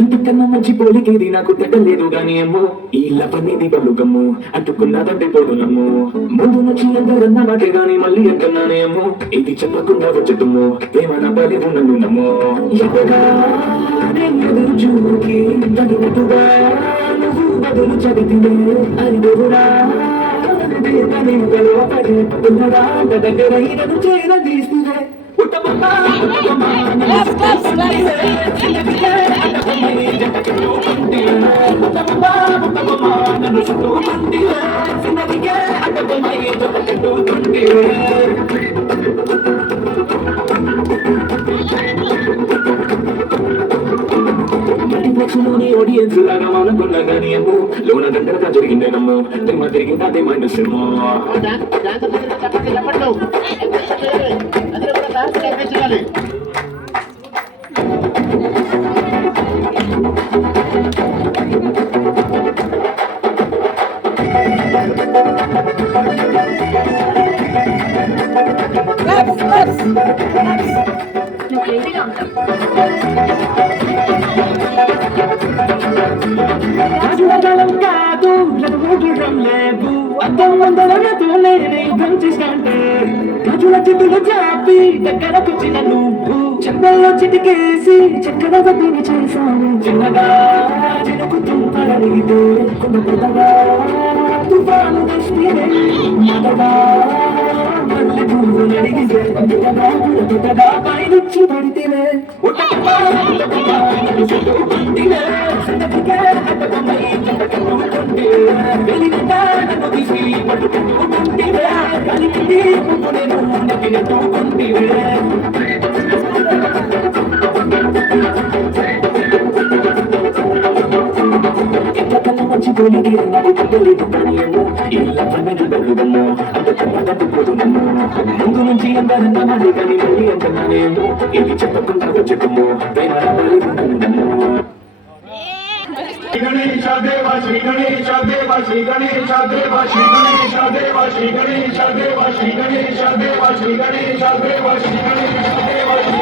ఇంతకన్నా మంచి పోలికేది నాకు తెగలేదు గాని అమ్మో ఈ లపనేది బలుగమ్ము అంటుకున్నదంటే పోదునమ్ము ముందు నుంచి అందరన్న మాటే గాని మళ్ళీ అంటున్నానే అమ్మో ఇది చెప్పకుండా వచ్చేదమ్ము ప్రేమ నా బలి ఉన్నను నమ్మో ఎదురుగా చూకి తగినట్టుగా నువ్వు బదులు చదివితే అరిదురా దగ్గర చేరదీస్తే మల్టీప్లెక్స్లోని ఆడియన్స్ లాగా మానుకున్నా కానీ ఏమో లోన దగ్గరగా జరిగిందేనమ్మో తిమ్మ తిరిగింది అదే మైండ్ సినిమా రాజులగలం కాదు రఘువరం లేవు అద్దం వందలతో లేని గంచిస్తంటే రాజుల చిట్టులు చాపి దగ్గరకొచ్చిన నువ్వు చెంబల్లో చిటికేసి చక్కెర వద్దని చేశాను చిన్నగా చినుకుతూ పడలిగితే కొన్న పెద్దగా తుఫాను దృష్టినే మొదగా మళ్ళీ పువ్వు నడిగితే పెద్దగా పైనుచ్చి పడితేనే మంచి పోలికి నాకు తెలియదు కానీ ఇలా పన్నెండు బలుగమ్మో అంత పోదునమ్మో ముందు నుంచి అందరన్నా మళ్ళీ కానీ మళ్ళీ అంటున్నానేమో ఇది చెప్పకుండా వచ్చేదమ్మో ప్రేమ బలి ఉన్నమ్మో గణేశ దేవ శ్రీ గణేశ దేవ శ్రీ గణేశ దేవ శ్రీ గణేశ దేవ శ్రీ గణేశ దేవ శ్రీ గణేశ దేవ శ్రీ గణేశ దేవ శ్రీ గణేశ దేవ శ్రీ